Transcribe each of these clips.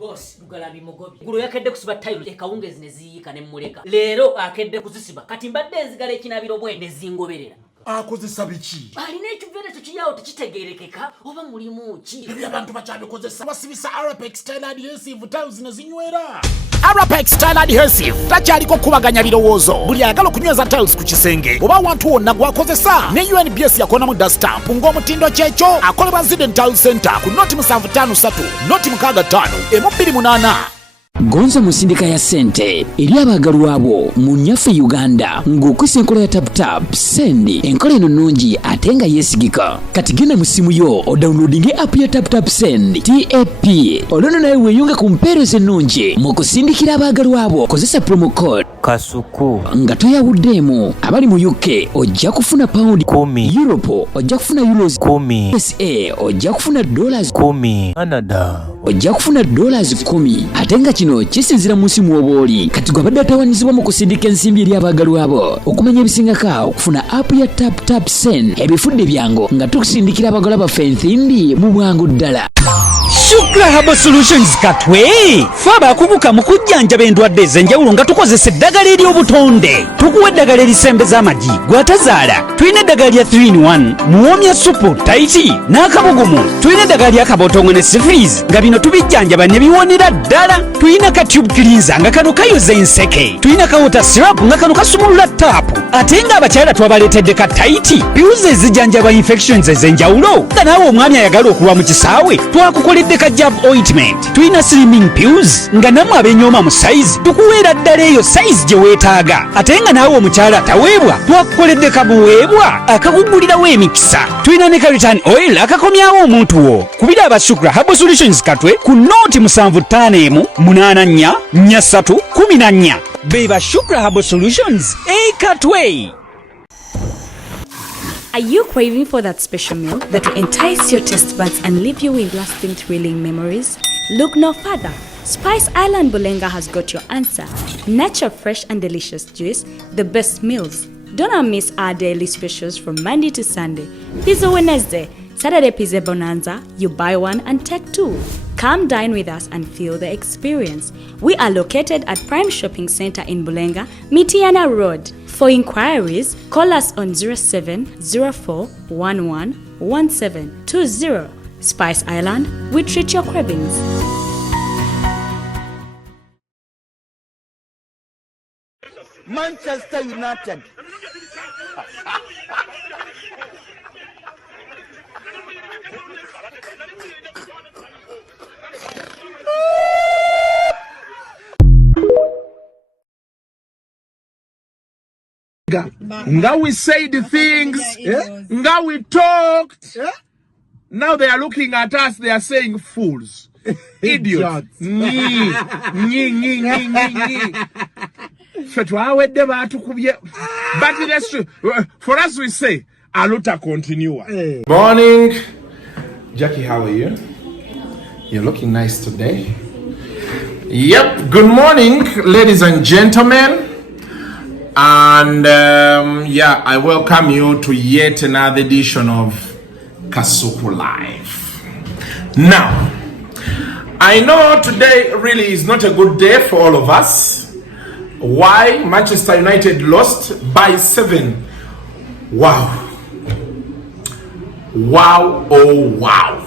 Boss, Galabi Mogobi. Guru yakedde kusiba tailo ekawungezi neziyika ne muleka. Lero akedde kuzisiba. Kati mbadde nzigala ekinabiro bwende zingoberera. Akozesa biki? Alina ekivere tukiyawo tekitegerekeka oba mulimu ki. Ebyo abantu bakyabikozesa basibisa Arapex Style Adhesive tiles ne zinywera. Arapex Style Adhesive takyaliko kubaganya birowoozo. Buli ayagala okunyweza tiles ku kisenge oba awantu wonna gwakozesa. Ne UNBS yakonamu duststamp ng'omutindo kyekyo akolebwa Ziden Tile Center ku noti 753 noti 65 M28. Gonza musindika ya sente eri abagalwa abo mu nnyafe Uganda ng'okwesa enkola ya tap send enkola eno nnungi ate nga yeesigika. Kati genda mu simu yo odownloadinge app ya tap send TAP olwono nawe weeyunge ku mpeereza ennungi mu kusindikira abagalwa abo. Kozesa promo code Kasuku nga toyawuddeemu. Abali mu UK ojja kufuna pound 10, Europe ojja kufuna euros 10, USA ojja kufuna dollars 10, Canada ojja kufuna dollars 10. Ate nga kino kisinzira mu nsi mw'obooli. Kati gwe abadde atawaanyizibwa mu kusindika ensimbi eri abagalwa abo. Okumanya ebisingako okufuna app ya tap send ebifudde byangu nga tukusindikira abagalwa baffe ensimbi mu bwangu ddala. Shukra Herbal Solutions Katwe faba kubuka mu kujjanjaba endwadde ez'enjawulo nga tukozesa eddagala ery'obutonde. Tukuwa eddagala erisembeza amagi gwatazaala. Tulina eddagala lya 3-in-1 muwoomya supu taiti n'akabugumu. Tulina eddagala lya kabotongo ne syphilis nga bino tubijjanjaba ne biwonera ddala. Tulina ka tube cleanser nga kano kayoza enseke. Tulina ka water syrup nga kano kasumulula taapu. Ate nga abakyala twabaleetedde ka taiti pills ezijjanjaba infections ez'enjawulo. Nga naawe omwami ayagala okulwa mu kisaawe twakukoledde ka jab ointment. Tulina slimming pills nga namwe abenyooma mu size tukuweera ddala eyo size gye weetaaga. Ate nga naawe omukyala ataweebwa twakukoledde kabuweebwa akakugulirawo emikisa. Tulina ne ka return oil akakomyawo omuntu wo. Kubira aba Shukra Herbal Solutions Katwe ku nooti 751 84 43 14. Beba Shukra Herbal Solutions Katwe. Are you craving for that special meal that will entice your taste buds and leave you with lasting thrilling memories? Look no further. Spice Island Bulenga has got your answer. Natural, fresh and delicious juice, the best meals. Don't miss our daily specials from Monday to Sunday. Pizza Wednesday, Saturday Pizza Bonanza, you buy one and take two. Come dine with us and feel the experience. We are located at Prime Shopping Center in Bulenga, Mitiana Road. For inquiries, call us on 0704111720. Spice Island, we treat your cravings. Manchester United. Now we say the things, now we talked. Now they are looking at us, they are saying fools, idiots. But that's true. For us, we say, Aluta continua. Morning, Jackie, how are you? You're looking nice today. Yep, good morning, ladies and gentlemen. And yeah, I welcome you to yet another edition of Kasuku Live. Now, I know today really is not a good day for all of us. Why? Manchester United lost by 7. Wow. Wow, oh wow.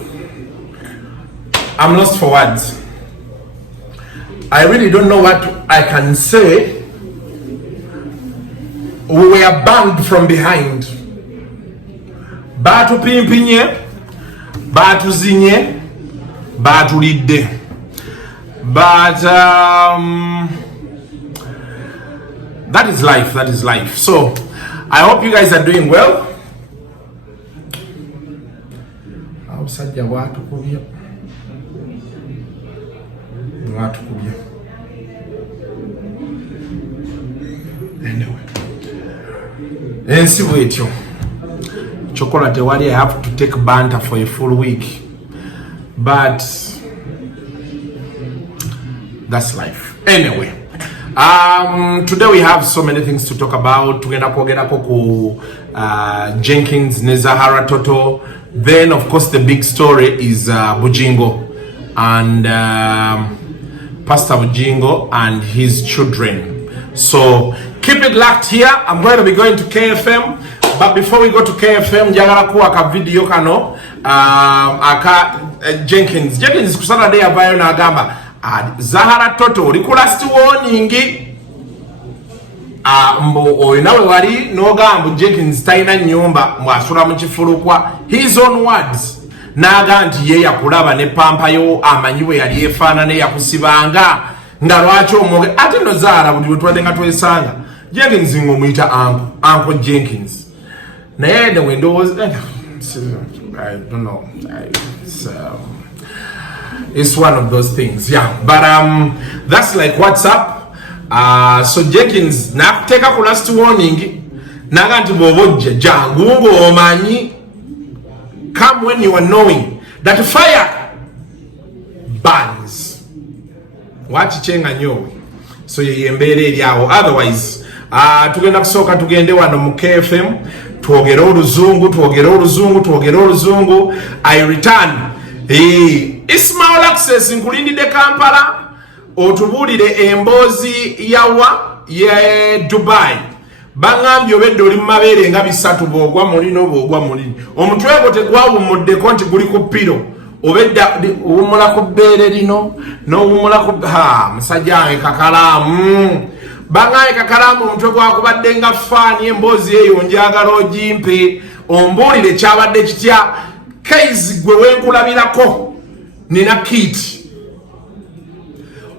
I'm lost for words. I really don't know what I can say. We were banged from behind. Batu pimpinye, batu zinye, batu lidde. But that is life, that is life. So I hope you guys are doing well. Ausajja watu kubya. Watu kubya. Anyway. Ensibu etyo. Chokola tewali, I have to take banter for a full week. But that's life. Anyway. Today we have so many things to talk about. Tugenda kwogerako ku Jenkins ne Zahara Toto. Then of course the big story is Bugingo and Pastor Bugingo and his children. So keep it locked here. I'm going to be going to KFM, but before we go to KFM, njagala kuwaka video kano Jenkins ku Saturday avayo n'agamba Zahara Toto oli ku last warning mbo oyinawe wali n'ogamba Jenkins talina nyumba mwasula mu kifulukwa his own words n'agamba nti ye yakulaba ne pampa yo amanyi bwe yali efaanana yakusibanga nga lwaki omwoge ate no Zahara buli bwe tubadde nga twesanga Jenkins ng'omuyita Uncle Jenkins naye the windows I don't know. It's one of those things, yeah. But that's like what's up. So Jenkins na take a last warning. Naganti bobojja jangu omanyi. Come when you are knowing that fire burns. Wachichenga nyowe. So yembere lyawo. Otherwise, tugenda kusoka tugende wano mu KFM. Twogera oluzungu I return Ismail Access nkulindide Kampala otubulire embozi yawa ye Dubai bangambye obedde oli mabere nga bisatu bogwa mulino omutwe gwo tegwawumudde konti guli ku piro obedda uwumula ku bbeere lino n'owumula ku musajja kakalamu bangaye kakalamu omutwe gwakubadde nga faani emboozi eyo njagala ogimpe ombuulire kyabadde kitya case gwe wenkulabirako nina kit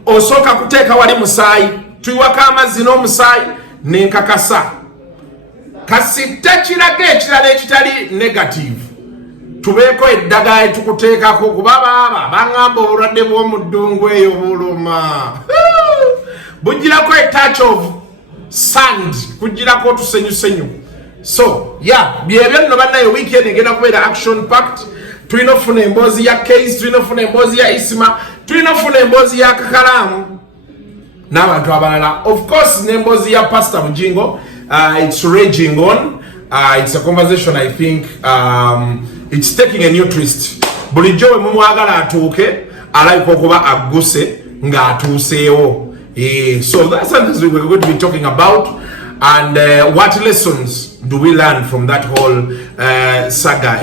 osooka kuteeka wali musaayi tuyiwako amazzi n'omusaayi nenkakasa kasite kiraga ekirala ekitali negative tubeeko eddagala tukuteekako kuba baaba bangamba obulwadde bw'omuddungu eyo buluma bujirako a touch of sand kujirako tusenyu. So yeah, byebyo no banayo weekend egenda kubeera action packed. Tulina funa embozi ya case, tulina funa embozi ya Isma, tulina funa embozi ya Kakalamu n'abantu abalala. Of course nembozi ya Pastor Bugingo, it's raging on. It's a conversation I think it's taking a new twist. Bulijjo we mumwagala atuuke alabika okuba aguse nga atuuseewo. So that's something we're going to be talking about, and what lessons do we learn from that whole saga,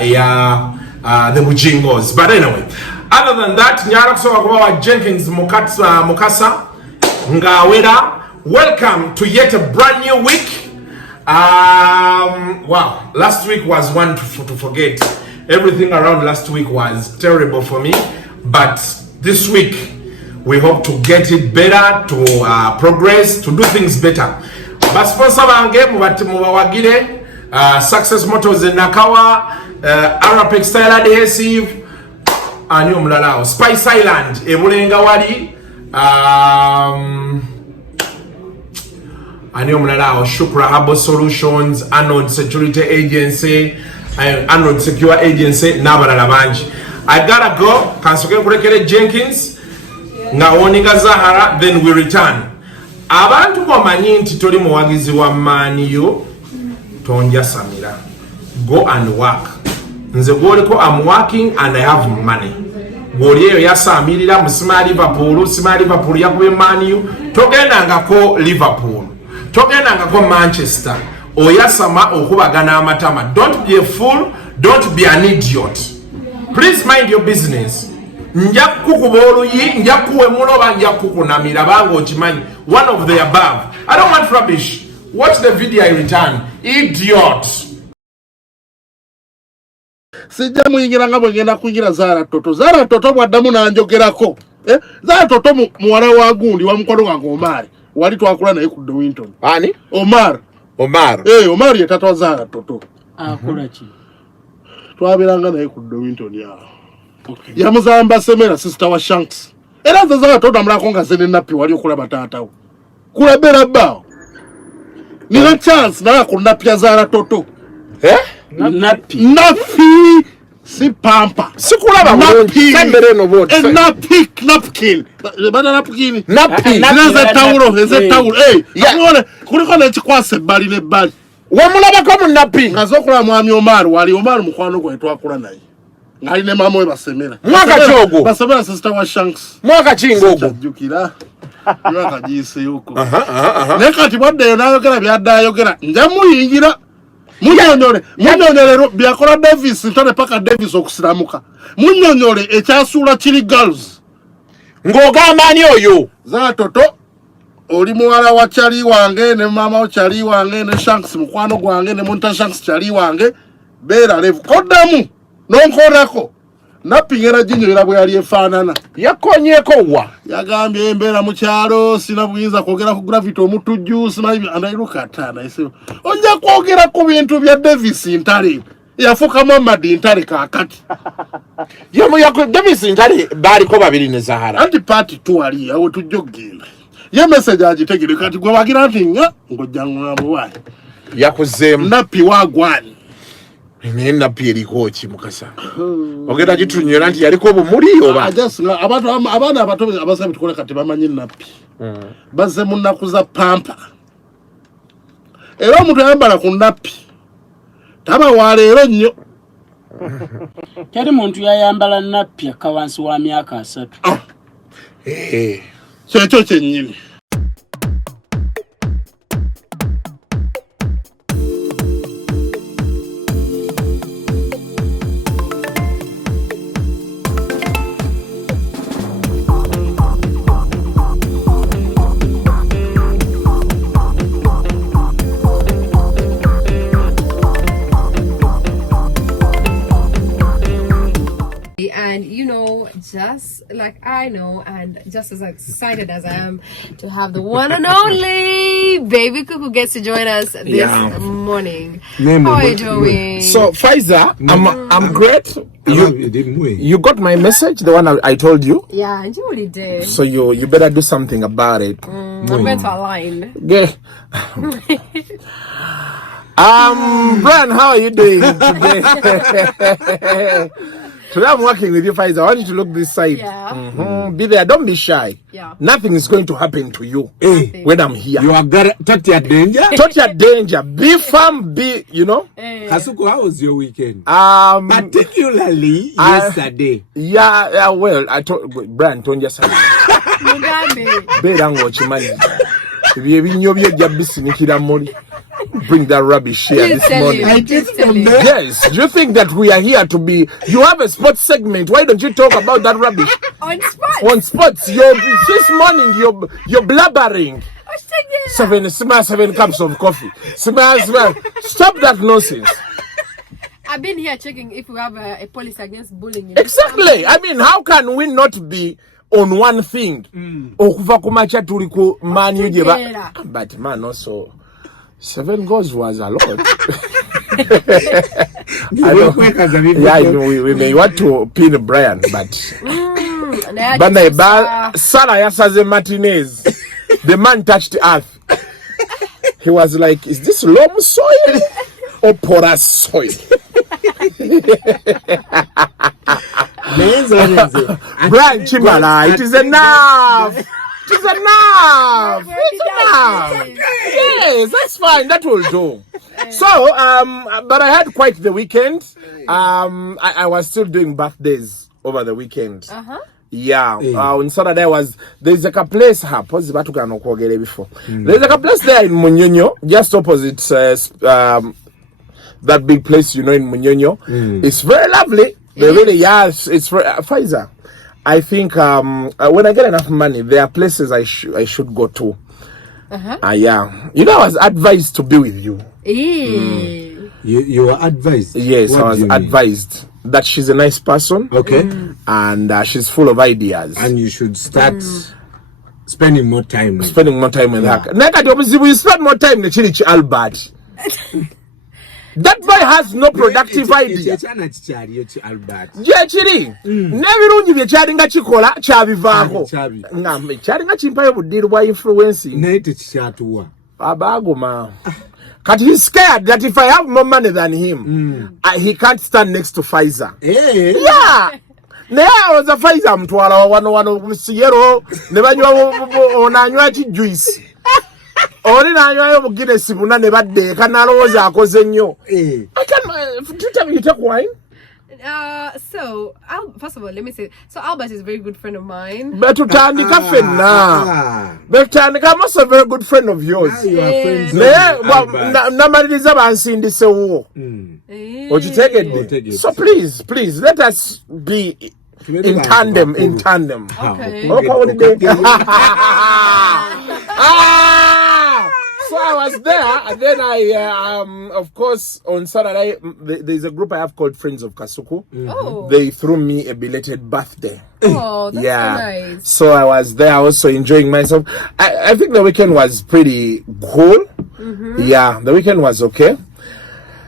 the Bugingos. But anyway, other than that, nyara kusoka kubawa Jenkins Mukasa ngawera. Welcome to yet a brand new week. Wow, last week was one to forget. Everything around last week was terrible for me, but this week we hope to get it better, to progress, to do things better. But sponsor bange mubawagire Success Motors in Nakawa, Arapex Style Adhesive, ani omulala Spice Island ebulenga wali, ani omulala Shukra Herbal Solutions, Arnold Security Agency, Arnold Secure Agency n'abalala bangi. I gotta go. Kansoke nkulekere Jenkins nga woninga Zahara, then we return. Abantu bamanyi nti toli muwagizi wa maniyo tonja samira. Go and work. Nze gwoliko I'm working and I have money. Gwolieyo yasamirira musima Liverpool, sima Liverpool yakube maniyo, togendangako Liverpool, togendangako Manchester, oyasama okubagana amatama. Don't be a fool, don't be an idiot. Please mind your business. Nja kukuba oluyi, nja kuwe muloba, nja kukunamira bango okimanyi. One of the above. I don't want rubbish. Watch the video I return. Idiot. Sijja muyingira nga bwegenda kuyingira Zahara Toto. Zahara Toto bwaddamu nanjogerako. Zahara Toto muwala wa gundi wa mukono gwange Omar. Wali twakula naye ku Winton. Ani? Omar. Omar ye tata wa Zahara Toto. Akola ki? Twabiranga naye ku Winton ya. Okay. Yamuzamba semera sister wa Shanks. Era Zahara Toto amulako nga zene napi wali okulaba taatawo. Kulabera bao. Nina chance na kunapia Zahara Toto. Napi si pampa sikulaba napi sembere no vote napkin bana napkin napi nze tawulo amone kuliko ne chikwase bali ne bali wamulaba ko mu napi ngazokola mwami Omar wali Omar mukwano gwe twakula naye ngali ne mama we basemera mwaka chogo basemera sister wa Shanks mwaka chingogo jukira mwaka jise yuko nekati bwadde nayogera byadayogera nja muyingira munyonyole byakola Davis ntone paka Davis okusiramuka munyonyole ekyasula kiri girls ngogamba ani oyo Zahara Toto oli muwala wa chali wange ne mama wa chali wange ne Shanks mukwano gwange ne Monta Shanks chali wange bera levu kodamu nonkorako napingera Jingo era bwe yali efaanana yakonyeko wa yagambye embeera mu kyalo sina buyinza kwogera ku gravity omutujju simanyi andairuka atana ese onja kwogera ku bintu bya Davis Ntale yafuka Muhammad Ntale kakati yako Davis Ntale baliko babiri ne Zahara anti party tu ali awo tujogenda ye message agitegere kati gwe wagira nti nga ngojjangu wayi yakuzemu nappi wagwani nina pieri kochi Mukasa ogenda kitunyera nti yaliko obumuli oba ajasinga abantu abana abato abasabi tukole kati bamanyi nappi bazze munakuza pampa era omuntu ayambala ku nappi taba waleero nnyo Kali muntu yayambala nappi akawansi wa myaka 3 kyekyo kyennyini And you know, just like I know, and just as excited as I am to have the one and only baby Cuckoo gets to join us this morning. How are you doing? So Faiza, I'm great. You got my message, the one I told you? Yeah, you really did. So you better do something about it. I'm going to align. Yeah. Brian, how are you doing today? Today I'm working with you, Faiza. I want you to look this side. Yeah. Be there. Don't be shy. Yeah. Nothing is going to happen to you when I'm here. You are total danger. Total danger. Be firm. Be, you know. Kasuku, how was your weekend? Particularly yesterday. Yeah. Well, I told Brian, don't just say. Bring that rubbish here this morning. Yes, do you think that we are here to be? You have a sports segment. Why don't you talk about that rubbish? On sports. On sports. This morning you're blabbering. 7 cups of coffee. Smell. Stop that nonsense. I've been here checking if we have a policy against bullying. Exactly. I mean, how can we not be on one thing? Okuva kumacha tuliko man ujeba. But man also. 7 goals was a lot. We may want to pin Brian, but Sarah Yasaze Martinez, the man touched earth. He was like, is this loam soil or porous soil? Brian Chimala, it is enough. It's enough. Yes, that's fine. That will do. So, but I had quite the weekend. I was still doing birthdays over the weekend. Yeah. On Saturday there's like a place before. There's like a place there in Munyonyo, just opposite that big place, you know, in Munyonyo. It's very lovely. It's very Pfizer. I think when I get enough money, there are places I should go to. Yeah. You know, I was advised to be with you. You were advised? Yes, I was advised that she's a nice person. Okay. And she's full of ideas. And you should start spending more time with her. We spend more time with Chirichi Albert. That boy has no productive idea. Chiri. Nebirungi bye kyalinga kikola kyabivaako. Kyalinga kimpayo buddiru bwa influencing. Naye tekikyatuwa. Abagoma. Kati he's scared that if I have more money than him, he can't stand next to Pfizer. Yeah. Naye awoza Pfizer mutwala wano musiyero ne banywa onanywa ki juice. Oli nanywayo Guinness buna ne badde kanalowooza akoze nnyo. You take wine? So first of all, let me say, so Albert is a very good friend of mine. But I'm also a very good friend of yours. You are friends. Would you take it? So please, let us be in tandem. Okay. So I was there, and then of course, on Saturday, there's a group I have called Friends of Kasuku. Oh. They threw me a belated birthday. Oh, that's so nice. So I was there also enjoying myself. I think the weekend was pretty cool. Yeah, the weekend was okay.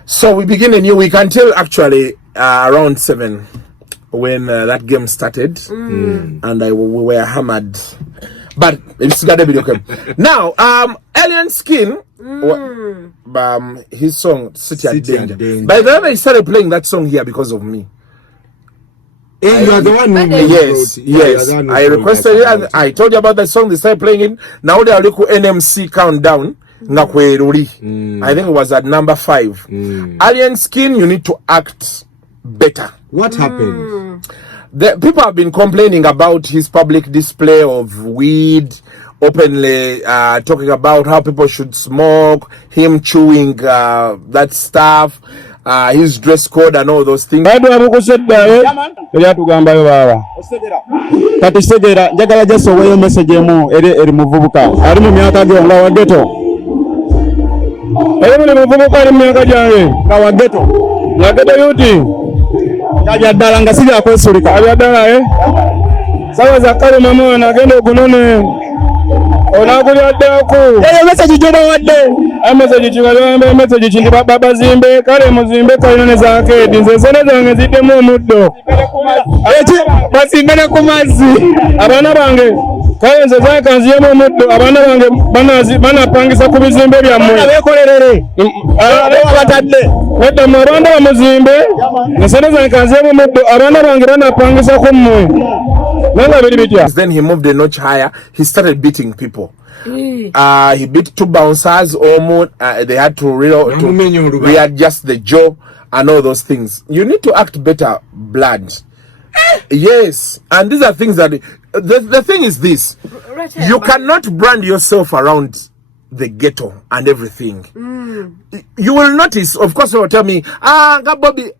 So we begin a new week until actually around 7 when that game started. And we were hammered. But it's gotta be okay. Now, Alien Skin, his song City at Danger. By the way, he started playing that song here because of me. You are the one who Yes. I requested it and I told you about the song. They started playing it. Now they are looking NMC countdown. I think it was at number 5. Alien Skin, you need to act better. What happened? The people have been complaining about his public display of weed, openly talking about how people should smoke, him chewing that stuff, his dress code and all those things. Abyadala nga sija kwesulika abyadala sawa za kale mama nagenda ogunone onakulyaddako message joba wadde message kibalambe message kindi baba zimbe kale muzimbe kalina ne zakedi nze sene zange ziddemu omuddo basimbene ku mazzi abaana bange kale nze zakanziyemu omuddo abaana bange banapangisa ku bizimbe byammwe bekolerere abatadde nedda mu abaana bamuzimbe ne sene zange kanziyemu omuddo abaana bange banapangisa ku mmwe. Then he moved a notch higher. He started beating people. He beat 2 bouncers almost. They had to readjust the jaw and all those things. You need to act better, blood. Yes, and these are things that the thing is this: you cannot brand yourself around the ghetto and everything. You will notice, of course, you will tell me, Bobby.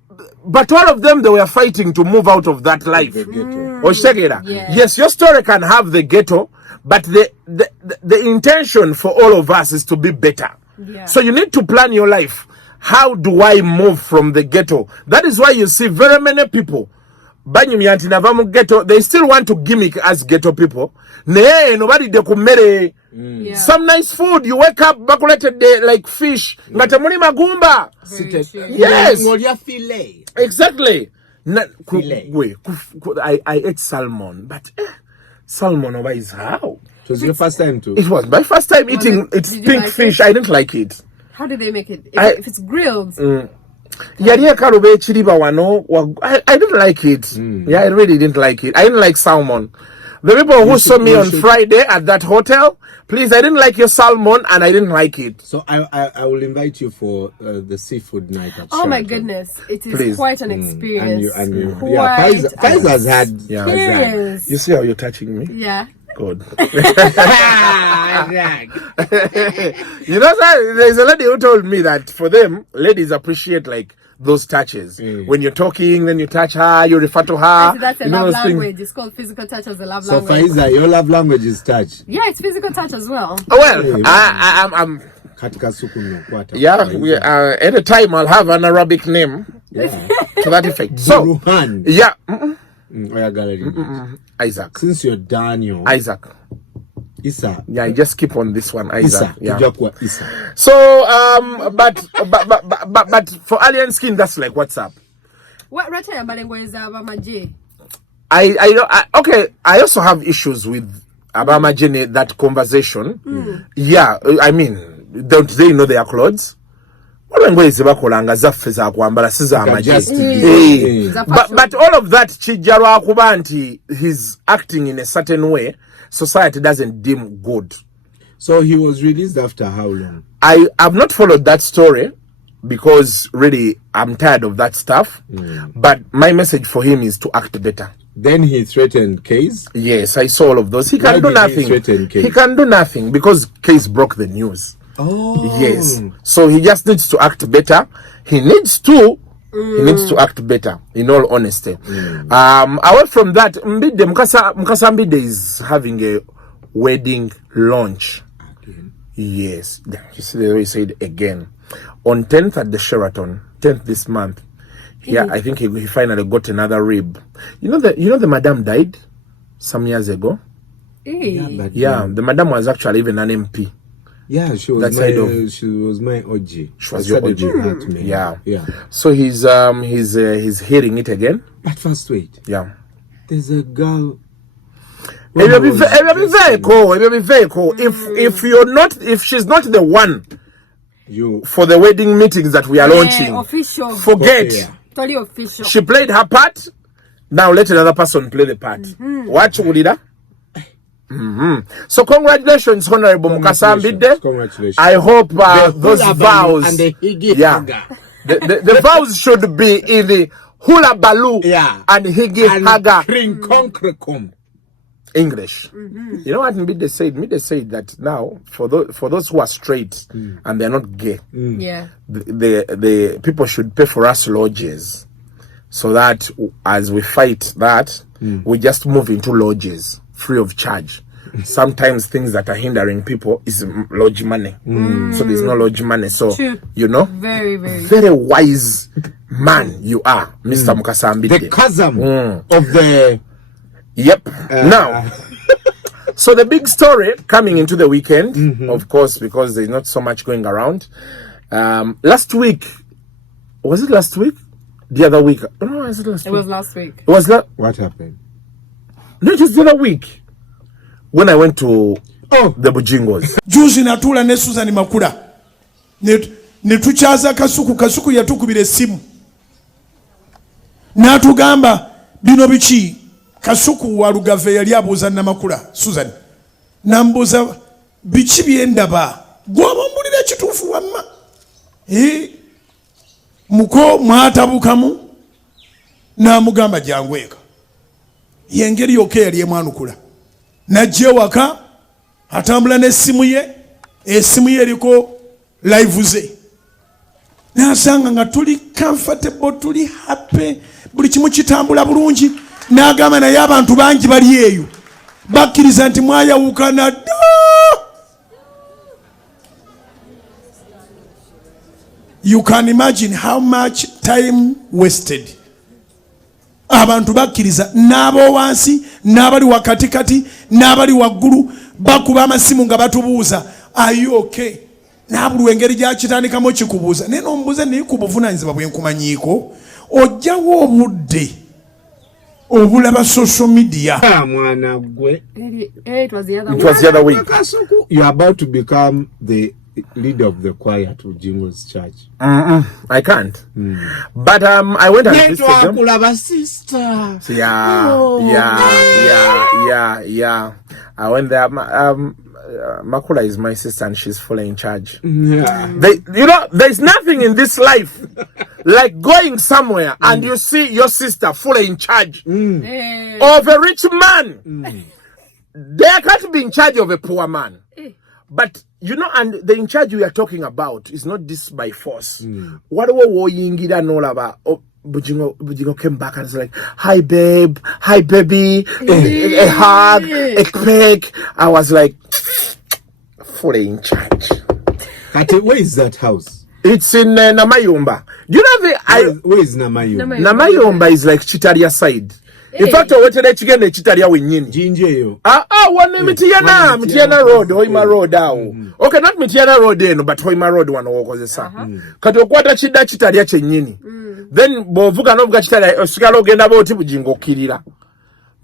But all of them, they were fighting to move out of that life. Yes, your story can have the ghetto, but the intention for all of us is to be better. So you need to plan your life. How do I move from the ghetto? That is why you see very many people, they still want to gimmick as ghetto people. Nobody they could some nice food. You wake up bakulated like fish. Magumba. Yes. Exactly. I ate salmon, but salmon over is how? It was your first time too? It was my first time eating pink fish. I didn't like it. How did they make it? If it's grilled. I didn't like it. Yeah, I really didn't like it. I didn't like salmon. The people who saw me on Friday at that hotel, please, I didn't like your salmon and I didn't like it. So I will invite you for the seafood night at Oh my goodness, it is quite an experience. Faiza's had. You see how you're touching me? Yeah. God. You know, sir, there's a lady who told me that for them, ladies appreciate like those touches. When you're talking, then you touch her, you refer to her. That's a love language. It's called physical touch as a love language. So Faiza, your love language is touch. Yeah, it's physical touch as well. Well, I'm at a time I'll have an Arabic name to that effect. So, yeah. Isaac. Since you're Daniel. Isaac. Isa. Yeah, just keep on this one, Isaac. Isa. So, but for Alien Skin, that's like what's up. What okay, I also have issues with Abama Jenny, that conversation. Yeah, I mean, don't they know their clothes? But all of that Chijaro Akubanti, he's acting in a certain way, society doesn't deem good. So he was released after how long? I have not followed that story, because really I'm tired of that stuff. But my message for him is to act better. Then he threatened Case? Yes, I saw all of those. He can do nothing. He can do nothing because Case broke the news. Oh. Yes. So he just needs to act better. He needs to act better, in all honesty. Away from that, Mukasa Mbide is having a wedding launch. Again. Yes. You see the way he said again. On 10th at the Sheraton, 10th this month. Yeah, I think he finally got another rib. You know the madam died some years ago? Yeah, the madam was actually even an MP. Yeah, she was my OG. She was your OG. Yeah. So he's hearing it again. But first wait. Yeah. There's a girl. It will be very cool. It will be very cool. If she's not the one for the wedding meetings that we are launching, official. Forget. Totally official. She played her part. Now let another person play the part. Watch Ulida. So congratulations, Honorable Mukasa Mbide. Congratulations. I hope those vows and the Higi Haga. The vows should be in the hula balu and Higi Haga English. You know what Mbide said? Mbide said that now for those who are straight and they're not gay, the people should pay for us lodges, so that as we fight that, we just move into lodges free of charge. Sometimes things that are hindering people is lodge money. So there's no lodge money. So you know, very wise man you are, Mr. Mukasa Mbide. The cousin of the now. So the big story coming into the weekend, of course, because there's not so much going around. Last week, was it last week? The other week? No, was it last week? It was last week. It was what happened? No, just the other week. When I went to the Bugingos. Juzi natula ne Susan Makula. Ne tuchaza kasuku yatukubire simu. Natugamba bino bichi kasuku wa Lugave yali abuza na Makula Susan. Nambuza bichi byendaba. Gwa bambulira kitufu wamma. Muko mwatabukamu na mugamba jangweka. Yengeri yoke yali mwanukula. Najje waka atambula n'essimu ye, essimu ye eriko live ze. Nasanga nga tuli comfortable, tuli happy, buli kimu kitambula bulungi. N'agamba naye abantu bangi bali eyo bakkiriza nti mwayawukana dda. You can imagine how much time wasted. Abantu bakkiriza n'abo wansi n'abali wakatikati n'abali waggulu bakuba amasimu nga batubuuza are you okay? N'abuli engeri gyakitandikamu kikubuuza naye n'omubuuza naye ku buvunaanyizibwa bwe nkumanyiiko ojjawo obudde obulaba social media. Mwana gwe. It was the other week. You are about to become the leader of the choir at Jingo's church. I can't. But I went and visited them. Yeah. I went there. Makula is my sister and she's fully in charge. There's nothing in this life like going somewhere and you see your sister fully in charge of a rich man. They can't be in charge of a poor man. But and the in charge we are talking about is not this by force. What were yingira no laba? Bugingo came back and was like, "Hi babe, hi baby," a hug, a peck. I was like, fully in charge. Where is that house? It's in Namayomba. You know where is Namayomba? Namayomba is like Chitaria side. In fact, I went to the chicken Chitaria winyin. Jingo. One Mitiana Road, Hoima Road down. Okay, not Mitiana Road then, but Hoima Road one was the sun. Katokwata Chida Chitaria Chenyini. Then Bovuga no Gachita Oscalo Genda Botibu Jingo Kirila.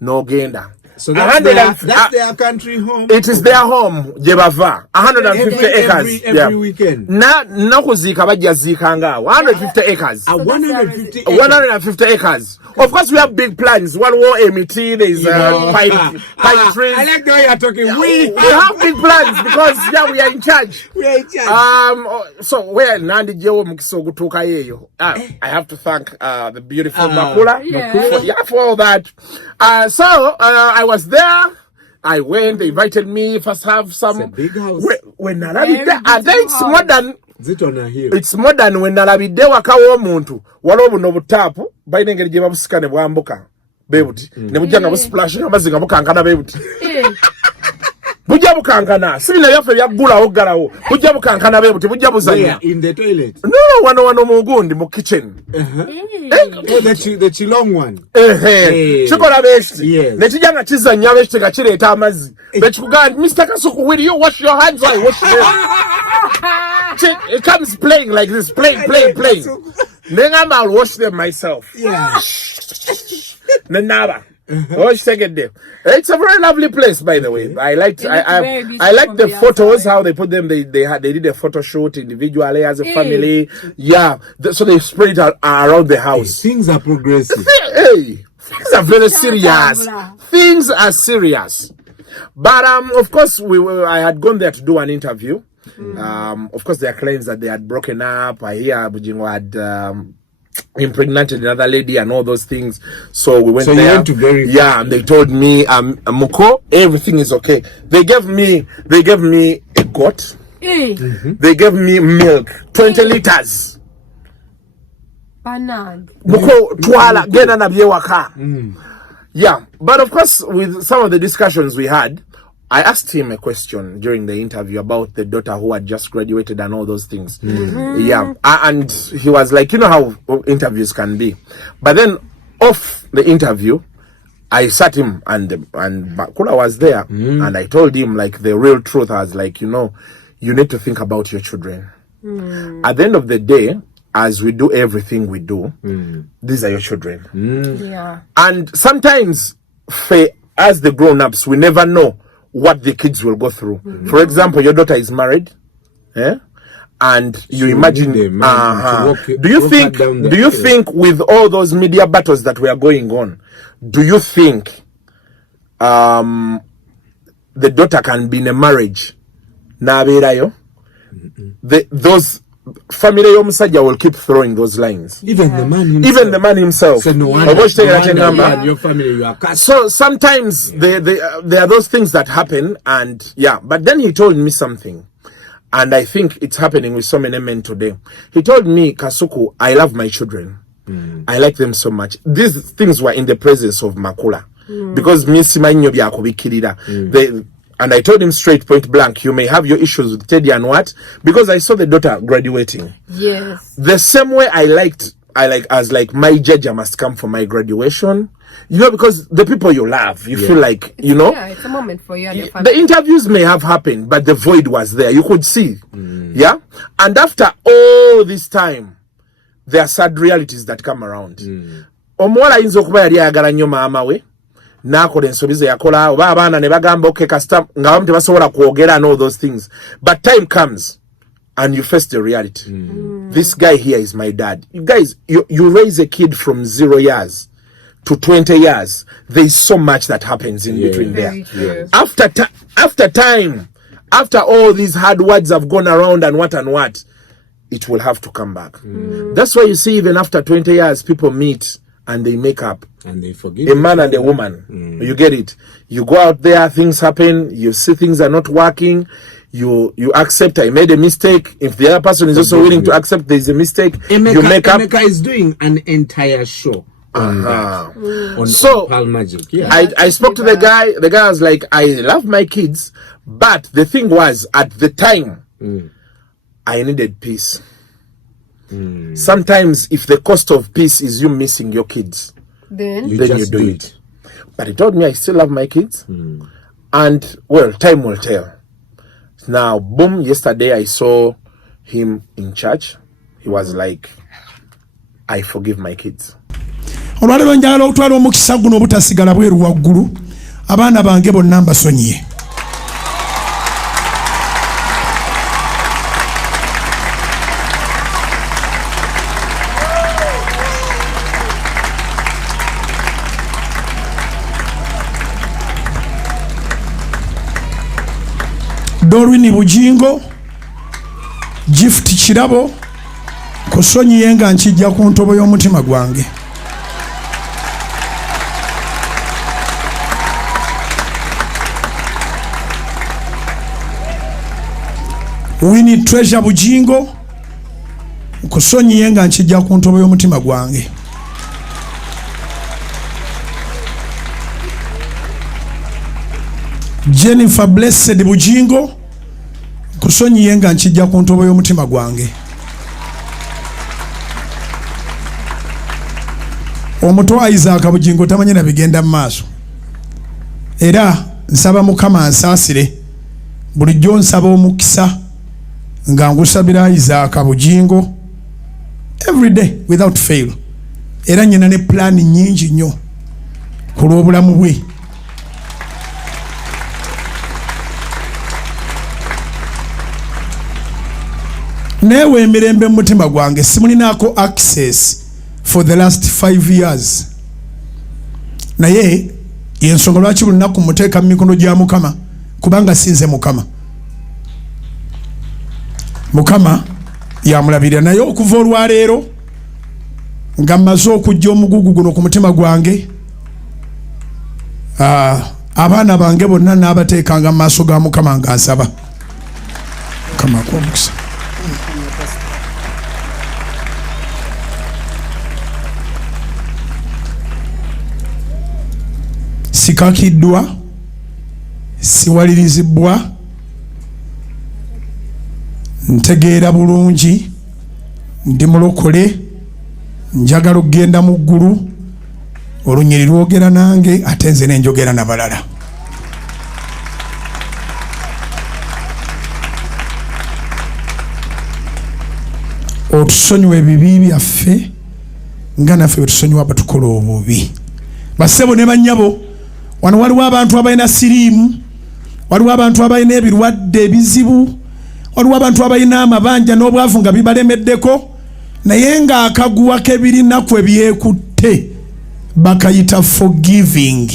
No Genda. So that's their country home. It is their home, Jebava. 150 acres. Every weekend. Na kuzika bajazika nga 150 acres. 150 acres. 150 acres. Of course, we have big plans. One more MET, there's pipe trees. I like the way you're talking. We have big plans because we are in charge. We are in charge. So where Nandi Joe Mukisogu Tukayeyo. I have to thank the beautiful Makula for all that. So I was there. I went, they invited me, first have some. It's a big house. When and then it's more than it's more than when nalabide wakawo omuntu walobu no butapu bayine ngeri je babusikane bwambuka bebuti ne bujanga bu splash amazinga bukankana bebuti bujja bukankana sibina yafe byagula ogalawo bujja bukankana bebuti bujja buzanya in the toilet. No, wano mu gundi mu kitchen. The chilong one. Chikola besti. Ne kijanga kizanya besti ga kireta amazi. Bechikuga Mr. Kasuku, will you wash your hands? I wash them. It comes playing like this, playing. Then I'll wash them myself. Nenaba. It's a very lovely place, by the way. I like the photos, how they put them. They did a photo shoot individually as a family. Yeah, so they spread it around the house. Things are progressive. Things are very serious. Things are serious. But of course, I had gone there to do an interview. Of course, there are claims that they had broken up. I hear Bugingo had impregnated another lady and all those things. So we went there. You went to verify. Yeah, and they told me, Muko, everything is okay. They gave me a goat. They gave me milk, 20 liters. Banana. Muko twala gena na biewaka. Yeah, but of course, with some of the discussions we had, I asked him a question during the interview about the daughter who had just graduated and all those things. Yeah, and he was like, you know how interviews can be. But then off the interview, I sat him and Bakula was there, and I told him like the real truth. I was like, you know, you need to think about your children. At the end of the day, as we do everything we do, these are your children. Yeah. And sometimes, as the grown-ups, we never know what the kids will go through. For example, your daughter is married, and you imagine, do you think with all those media battles that we are going on, do you think the daughter can be in a marriage? Those family yomusajja will keep throwing those lines. Even the man himself. So, your family, you are so sometimes there are those things that happen, and but then he told me something, and I think it's happening with so many men today. He told me, Kasuku, I love my children. I like them so much. These things were in the presence of Makula, because and I told him straight point blank, you may have your issues with Teddy and what? Because I saw the daughter graduating. Yes. The same way I was like, my judge must come for my graduation. You know, because the people you love, you feel like, you know. Yeah, it's a moment for you and your family. The interviews may have happened, but the void was there. You could see. Yeah? And after all this time, there are sad realities that come around. Omwala inzo okuba yali ayagala nnyo maama we. Nakola ensobizo yakola oba abaana ne bagamba okay kasita nga bamu tebasobola kwogera and all those things, but time comes and you face the reality. This guy here is my dad. You guys, you raise a kid from 0 years to 20 years. There is so much that happens in between there. After time, after all these hard words have gone around and what, it will have to come back. That's why you see even after 20 years people meet and they make up. And they forgive a man and a woman. You get it? You go out there, things happen, you see things are not working, you accept I made a mistake. If the other person is also willing to accept there is a mistake, you make up. Emeka is doing an entire show on so Pal Magic. Yeah. I spoke to the guy. The guy was like, I love my kids, but the thing was, at the time, I needed peace. Sometimes if the cost of peace is you missing your kids, then you do it. But he told me I still love my kids, and well, time will tell. Now, boom, yesterday I saw him in church. He was like, I forgive my kids. Olwaleero njagala okutwala omukisa guno obutasigala bweru waggulu, abaana bange bonna mbasonyiye. Dorwini Bugingo, Gift Kirabo, kusonyi yenga nchijja ku ntobo y'omutima gwange. Winnie Treasure Bugingo, kusonyi yenga nchijja ku ntobo y'omutima gwange. Jennifer Blessed Bugingo, kusonyi yenga nchijja ku ntobo y'omutima gwange. Omuto Isaac Bugingo tamanyi na bigenda maaso. Era nsaba Mukama ansaasire. Bulijjo nsaba omukisa nga ngusabira Isaac Bugingo every day without fail. Era nyina ne plan nyingi nnyo ku lw'obulamu bwe. Newe emirembe mu mutima gwange simulinako access for the last 5 years. Naye yensonga lwaki buli lunaku muteeka mu mikono gya Mukama kubanga sinze Mukama. Mukama yamulabirira naye okuva olwaleero nga mmaze okujja omugugu guno ku mutima gwange, abaana bange bonna n'abateekanga mu maaso ga Mukama nga nsaba. Mukama akwomukisa. Sikakiddwa, siwalirizibwa, ntegeera bulungi, ndi mulokole, njagala okugenda mu ggulu, olunyiri lwogera nange ate nze nenjogera n'abalala. Otusonyiwa ebibi byaffe nga naffe bwe tusonyiwa abatukola obubi. Bassebo ne bannyabo, wano waliwo abantu abalina siriimu, waliwo abantu abalina ebirwadde ebizibu, waliwo abantu abalina amabanja n'obwavu nga bibalemeddeko, naye ng'akaguwa k'ebirinaku ebyekutte bakayita forgiving.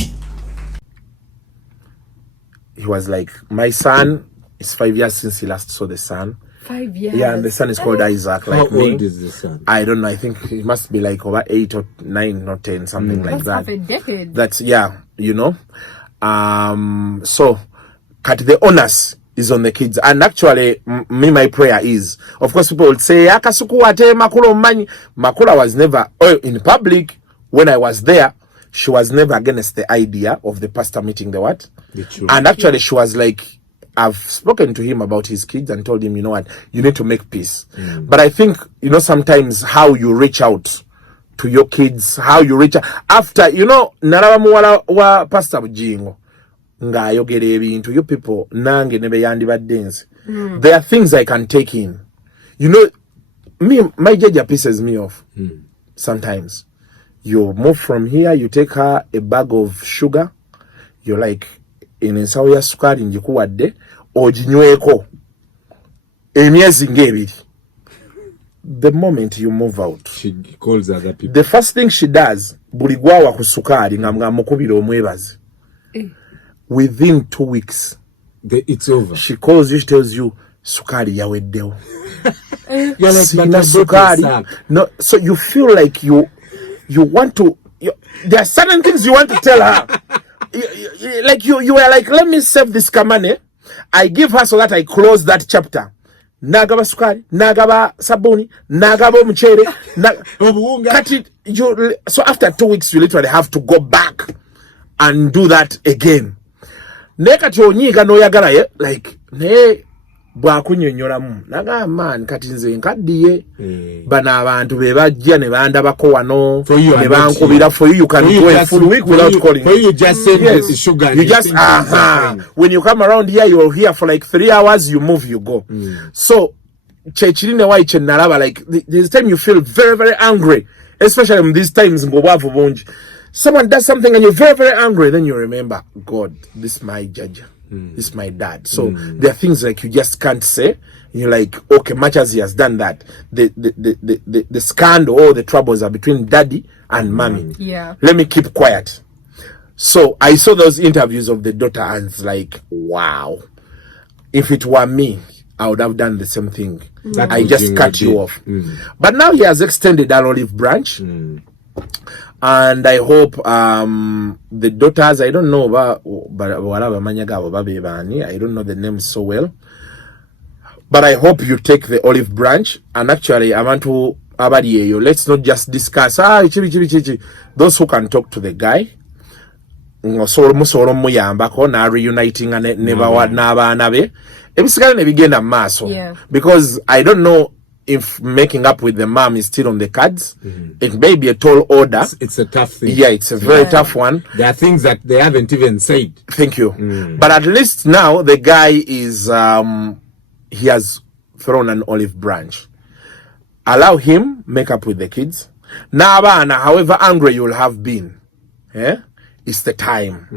He was like, my son, it's 5 years since he last saw the son. 5 years. Yeah, and the son is called Isaac, like How me. old is the son? I don't know. I think he must be like over 8 or 9 or 10, something like that. That's half a decade. That's, yeah, you know. So, cut the onus is on the kids. And actually, my prayer is, of course, people would say, Akasuku ate Makula mani. Makula was never, in public, when I was there, she was never against the idea of the pastor meeting the what? The children. And actually, she was like, I've spoken to him about his kids and told him, you know what, you need to make peace. But I think, you know, sometimes how you reach out to your kids, how you reach out after, you know, nalaba muwala wa Pastor Jingo nga ayogera ebintu, you people nange nebe yandibadde nze. There are things I can take in. You know, my judge pisses me off sometimes. You move from here, you take her a bag of sugar, you're like, in ensawo ya sukali njikuwadde oginyweko emyezi ng'ebiri. The moment you move out, She calls other people. the first thing she does, buli gwawa ku sukali nga mukubira omwebazi. Within 2 weeks, It's over. she calls you, she tells you, sukali yaweddewo. You're like, Sina but I bought sukali. your sack. No, so you feel like you want to, there are certain things you want to tell her. Like you were like, let me save this kamane. I give her so that I close that chapter. Nagaba sukari, nagaba sabuni, nagaba mchere, so after 2 weeks you literally have to go back and do that again. Nekati onyiga no yagala ye, like ne bwakunyonyoramu naga man kati nze nkaddiye bana abantu be bajja ne bandabako wano ne bankubira. For you can go a full week without calling. For you just send the sugar. You just when you come around here, you're here for like 3 hours, you move, you go. So chechirine waiche nalaba, like there's time you feel very, very angry, especially in these times ngobavu bonji. Someone does something and you're very, very angry, then you remember, God, this is my judge. This is my dad. So there are things like you just can't say. You're like, okay, much as he has done that, the scandal or the troubles are between daddy and mommy. Yeah. Let me keep quiet. So I saw those interviews of the daughter and it's like, wow. if it were me, I would have done the same thing. I just cut you off. But now he has extended an olive branch. And I hope the daughters, I don't know about, but I don't know the names so well. But I hope you take the olive branch. And actually, I want to, let's not just discuss, those who can talk to the guy. Reuniting and never because I don't know if making up with the mom is still on the cards. It may be a tall order. It's a tough thing. Yeah, it's a very tough one. There are things that they haven't even said. Thank you. But at least now the guy is he has thrown an olive branch. Allow him make up with the kids. Now, however angry you will have been, it's the time.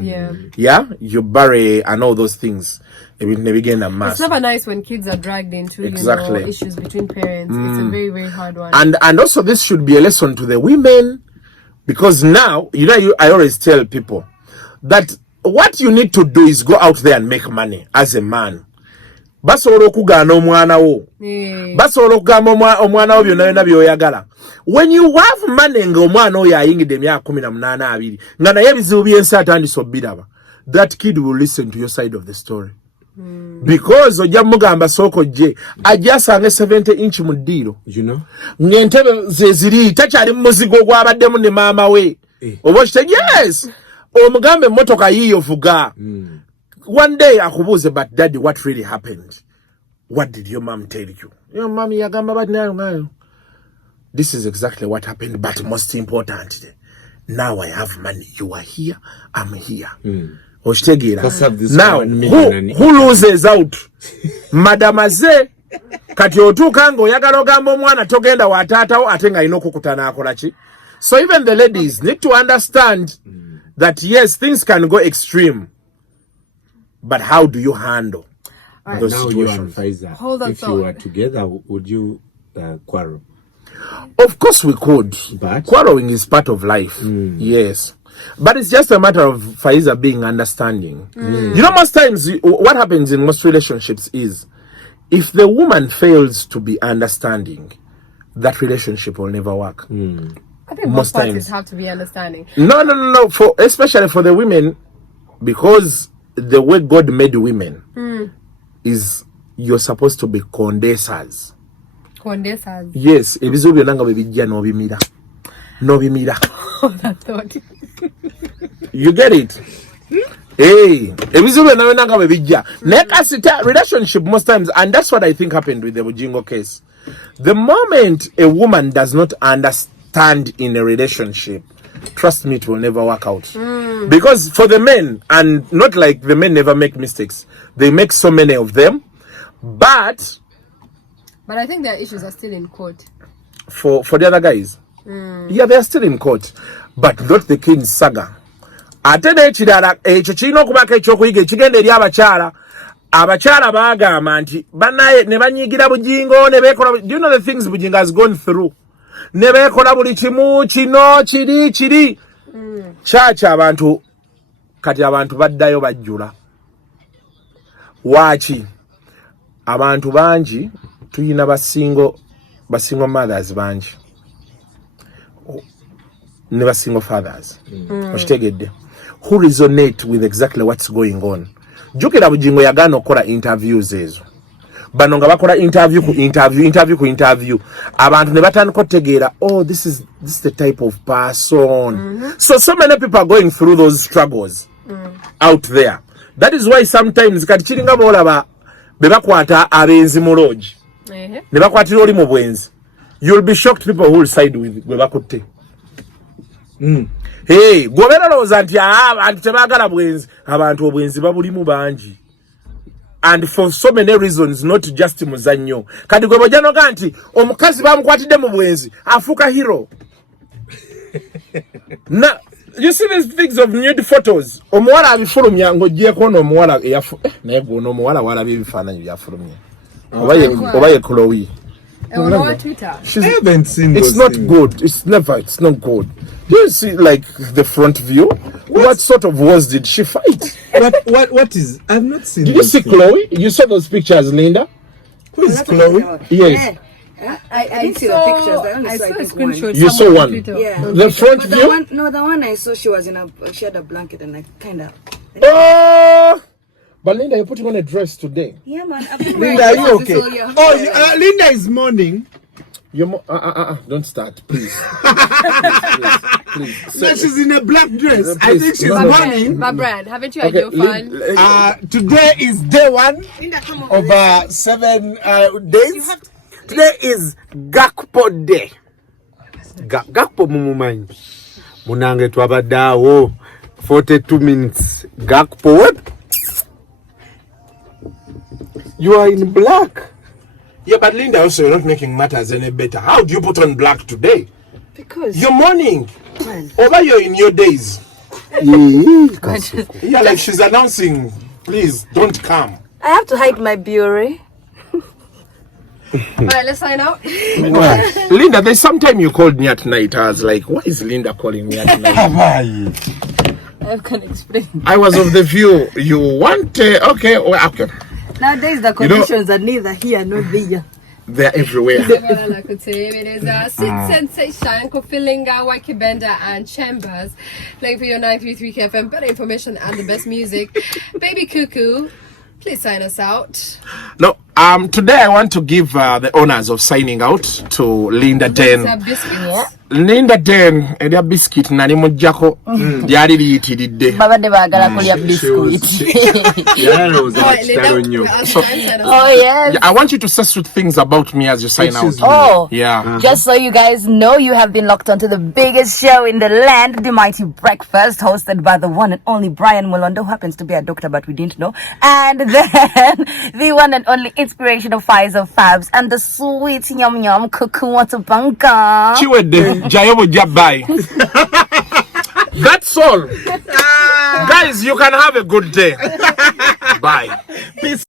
Yeah, you bury and all those things. It's never nice when kids are dragged into issues between parents. It's a very, very hard one. And also this should be a lesson to the women, because now I always tell people that what you need to do is go out there and make money as a man. Basobola okugana omwana wo. Basobola okugamba omwana wo byonna byonna byoyagala. When you have money nga omwana oyo ayingidde emyaka 18 nga naye ebizibu by'ensi atandise obbiraba, that kid will listen to your side of the story. Because ojja mugamba soko je ajasanga 70 inch mu ddiiro. Ng'entebe ze ziri takyali mu muzigo gwabaddemu ne maama we. Oba yes. Omugambe emmotoka yiyo vuga. One day akubuze, but daddy, what really happened? What did your mom tell you? Your mommy yagamba bad nayo. This is exactly what happened, but most importantly, now I have money. You are here, I'm here. Now, who loses out? Madamaze, kati otuuka ng'oyagala ogamba omwana togenda wa taatawo ate nga alina okukutana akola ki? So even the ladies need to understand that yes, things can go extreme. But how do you handle those situations? Hold on, if you were together, would you quarrel? Of course we could. But quarreling is part of life. Yes. But it's just a matter of Faiza being understanding. You know, most times what happens in most relationships is if the woman fails to be understanding, that relationship will never work. I think most parties have to be understanding. No. Especially for the women, because the way God made women is you're supposed to be condensers. Condensers? Yes. Ebizibu byonna nga bebijja n'obimira. Oh, that thought. You get it? Hey, ebizibu byonna nga bebijja. Naye relationship most times, and that's what I think happened with the Bugingo case. The moment a woman does not understand in a relationship, trust me, it will never work out. Because for the men, and not like the men never make mistakes, they make so many of them, but I think their issues are still in court. For the other guys, yeah, they are still in court, but not the King's saga. Atene ekirala ekyo kirina okubako ekyokuyiga ekigenda eri abakyala baagamba nti bannaye ne banyiigira Bugingo ne beekola. Do you know the things Bugingo has gone through? Ne beekola buli kimu kino kiri kyaki abantu kati abantu baddayo bajjula. Waaki abantu bangi tuyina basingo mothers bangi ne basingo fathers okitegedde who resonate with exactly what's going on. Jukira Bugingo yagaana okukola interviews ezo, bano nga bakola interview ku interview abantu ne batandika okutegeera, oh, this is the type of person. So many people are going through those struggles out there. That is why sometimes kati kiringa boolaba be bakwata abenzi mu lodge ne bakwatira oli mu bwenzi, you'll be shocked people who will side with gwe bakutte. Hey, gobera looza nti abantu tebaagala bwenzi. Abantu obwenzi babulimu bangi, and for so many reasons, not just muzannyo. Kati gwe bojja noga nti omukazi bamukwatidde mu bwenzi afuuka hero. Now, you see these things of nude photos. Omuwala abifulumya ng'oggyeko n'omuwala naye gw'ono omuwala walabye ebifaananyi byafulumya. Oba ye Chloe. on Twitter. I haven't seen It's those not things. good. It's not good. Do you see like the front view? What sort of wars did she fight? What is? I've not seen. Did you those see things. Chloe? You saw those pictures, Linda? Who is Chloe? Yes. I didn't see the pictures. I saw a one. screenshot. You saw one. Yeah. The front But view? the one I saw, she had a blanket and kind of. Oh! But Linda, you're putting on a dress today. Yeah, man. Linda, are you okay? Oh, Linda is mourning. You're don't start, please. please. No, she's in a black dress. I Please. think she's No, no. mourning. My brand, haven't you had Okay, your fun? Today is day 1 of 7 days. Today is Gakpo Day. Gakpo mumumanyi. Munange twabaddawo 42 minutes. Gakpo what? You are in black. Yeah, but Linda, also, you're not making matters any better. How do you put on black today? Because you're mourning. Man. Over you're in your days. Yeah, like she's announcing, please don't come. I have to hide my beauty. Alright, let's sign out. Linda, there's sometime you called me at night. I was like, why is Linda calling me at night? I can explain. I was of the view you want. Okay. Nowadays, the conditions are neither here nor there. They're everywhere. Well, I could say it is a sensation, Kofilinga, Wakibenda, and Chambers. Playing for your 933 KFM. Better information and the best music. Baby Cuckoo, please sign us out. No, today I want to give the honors of signing out to Linda Den. Linda Den, elia biscuit nani mujjako lyali liyitiridde. Babadde baagala kulya biscuit. Oh yes. I want you to say sweet things about me as you sign out. Oh, yeah. Just so you guys know, you have been locked onto the biggest show in the land, The Mighty Breakfast, hosted by the one and only Brian Mulondo, who happens to be a doctor, but we didn't know. And then the one and only inspirational fires of Fabs and the sweet yum yum cuckoo watabanka. Chiwede jayobo jabai. That's all. Guys, you can have a good day. Bye. Peace.